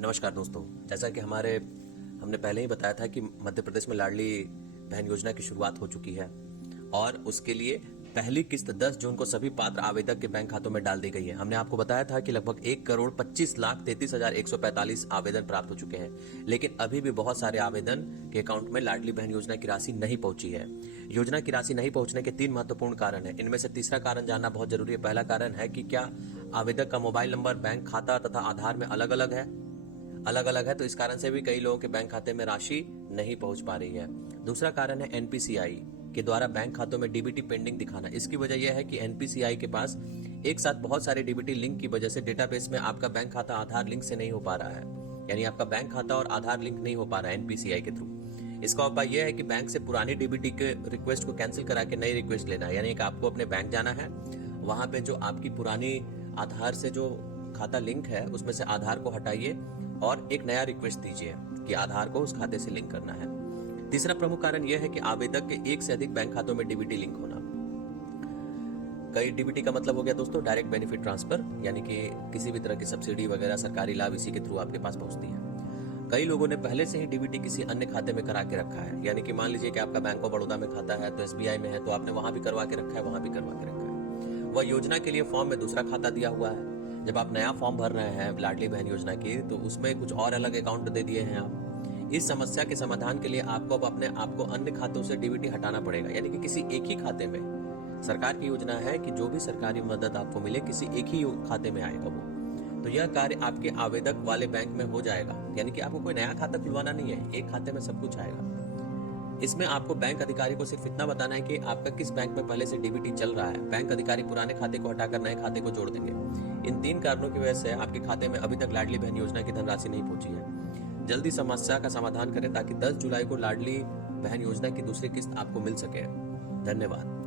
नमस्कार दोस्तों, जैसा कि हमने पहले ही बताया था कि मध्य प्रदेश में लाडली बहन योजना की शुरुआत हो चुकी है और उसके लिए पहली किस्त 10 जून को सभी पात्र आवेदक के बैंक खातों में डाल दी गई है। हमने आपको बताया था कि लगभग 1,25,33,145 आवेदन प्राप्त हो चुके हैं, लेकिन अभी भी बहुत सारे आवेदन के अकाउंट में लाडली बहन योजना की राशि नहीं पहुंची है। योजना की राशि नहीं पहुंचने के 3 महत्वपूर्ण कारण है। इनमें से तीसरा कारण जानना बहुत जरूरी है। पहला कारण है कि क्या आवेदक का मोबाइल नंबर, बैंक खाता तथा आधार में अलग अलग है, तो इस कारण से भी कई लोगों के बैंक खाते में राशि नहीं पहुंच पा रही है। दूसरा कारण है एनपीसीआई के द्वारा बैंक खातों में डीबीटी पेंडिंग दिखाना। इसकी वजह यह है कि एनपीसीआई के पास एक साथ बहुत सारे डीबीटी लिंक की वजह से डेटाबेस में आपका बैंक खाता आधार लिंक से नहीं हो पा रहा है, यानी आपका बैंक खाता और आधार लिंक नहीं हो पा रहा है एनपीसीआई के थ्रू। इसका उपाय यह है कि बैंक से पुरानी डीबीटी के रिक्वेस्ट को कैंसिल करा के नई रिक्वेस्ट लेना है। यानी कि आपको अपने बैंक जाना है, वहां पे जो आपकी पुरानी आधार से जो खाता लिंक है उसमें से आधार को हटाइए और एक नया रिक्वेस्ट दीजिए कि आधार को उस खाते से लिंक करना है। तीसरा प्रमुख कारण यह है कि आवेदक के एक से अधिक बैंक खातों में डीबीटी लिंक होना। कई डीबीटी का मतलब हो गया दोस्तों डायरेक्ट बेनिफिट ट्रांसफर, यानी कि किसी भी तरह की सब्सिडी वगैरह सरकारी लाभ इसी के थ्रू आपके पास पहुंचती है। कई लोगों ने पहले से ही डीबीटी किसी अन्य खाते में करा के रखा है, यानी कि मान लीजिए कि आपका बैंक ऑफ बड़ौदा में खाता है तो एसबीआई में है, तो आपने वहां भी करवा के रखा है, वहां भी करवा के रखा है। वह योजना के लिए फॉर्म में दूसरा खाता दिया हुआ है। जब आप नया फॉर्म भर रहे हैं लाडली बहन योजना की, तो उसमें कुछ और अलग अकाउंट दे दिए हैं आप। इस समस्या के समाधान के लिए आपको अब अपने आप को अन्य खातों से डीबीटी हटाना पड़ेगा, यानी कि किसी एक ही खाते में। सरकार की योजना है कि जो भी सरकारी मदद आपको मिले किसी एक ही खाते में आएगा वो। तो यह कार्य आपके आवेदक वाले बैंक में हो जाएगा, यानी कि आपको कोई नया खाता खुलवाना नहीं है, एक खाते में सब कुछ आएगा। इसमें आपको बैंक अधिकारी को सिर्फ इतना बताना है कि आपका किस बैंक में पहले से डीबीटी चल रहा है। बैंक अधिकारी पुराने खाते को हटाकर नए खाते को जोड़ देंगे। इन 3 कारणों की वजह से आपके खाते में अभी तक लाडली बहन योजना की धनराशि नहीं पहुंची है। जल्दी समस्या का समाधान करें ताकि 10 जुलाई को लाडली बहन योजना की दूसरी किस्त आपको मिल सके। धन्यवाद।